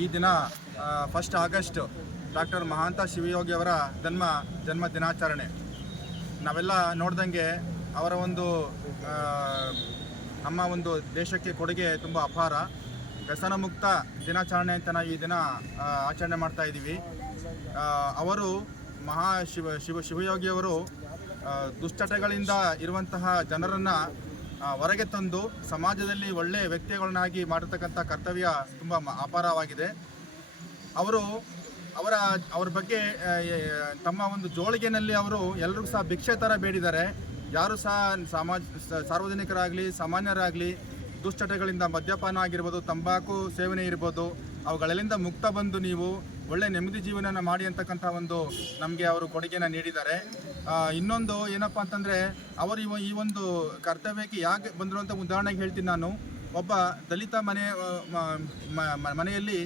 ಈ ದಿನ first August doctor Mahanta Shivayogi ಅವರ ಜನ್ಮ ಜನ್ಮ ದಿನಾಚರಣೆ. ನಾವೆಲ್ಲ ನೋಡ್ದಂಗೆ ಅವರ ಒಂದು ನಮ್ಮ ಒಂದು ದೇಶಕ್ಕೆ ಕೊಡುಗೆ ತುಂಬ ಅಪಾರ. ವ್ಯಸನ ಮುಕ್ತ ದಿನಾಚರಣೆ ಅಂತ ನಾವು ಈ ದಿನ ಆಚರಣೆ ಮಾಡ್ತಾ ಇದ್ದೀವಿ. ಅವರು ಮಹಾ ಶಿವ ಶಿವ, ಶಿವಯೋಗಿಯವರು ದುಶ್ಚಟಗಳಿಂದ ಇರುವಂತಹ ಜನರನ್ನು ಹೊರಗೆ ತಂದು ಸಮಾಜದಲ್ಲಿ ಒಳ್ಳೆಯ ವ್ಯಕ್ತಿಗಳನ್ನಾಗಿ ಮಾಡಿರ್ತಕ್ಕಂಥ ಕರ್ತವ್ಯ ತುಂಬ ಅಪಾರವಾಗಿದೆ. ಅವರು ಅವರ, ಅವ್ರ ಬಗ್ಗೆ ತಮ್ಮ ಒಂದು ಜೋಳಿಗೆನಲ್ಲಿ ಅವರು ಎಲ್ರಿಗೂ ಸಹ ಭಿಕ್ಷೆ ಥರ ಬೇಡಿದ್ದಾರೆ. ಯಾರು ಸಹ ಸಮಾಜ ಸಾರ್ವಜನಿಕರಾಗಲಿ, ಸಾಮಾನ್ಯರಾಗಲಿ, ದುಶ್ಚಟಗಳಿಂದ ಮದ್ಯಪಾನ ಆಗಿರ್ಬೋದು, ತಂಬಾಕು ಸೇವನೆ ಇರ್ಬೋದು ಅವುಗಳೆಲ್ಲಿಂದ ಮುಕ್ತ ಬಂದು ನೀವು ಒಳ್ಳೆ ನೆಮ್ಮದಿ ಜೀವನನ ಮಾಡಿ ಅಂತಕ್ಕಂಥ ಒಂದು ನಮಗೆ ಅವರು ಕೊಡುಗೆನ ನೀಡಿದ್ದಾರೆ ಇನ್ನೊಂದು ಏನಪ್ಪ ಅಂತಂದರೆ, ಅವರು ಇವ ಈ ಒಂದು ಕರ್ತವ್ಯಕ್ಕೆ ಯಾಕೆ ಬಂದರು ಅಂತ ಉದಾಹರಣೆಗೆ ಹೇಳ್ತೀನಿ ನಾನು ಒಬ್ಬ ದಲಿತ ಮನೆ ಮನೆಯಲ್ಲಿ.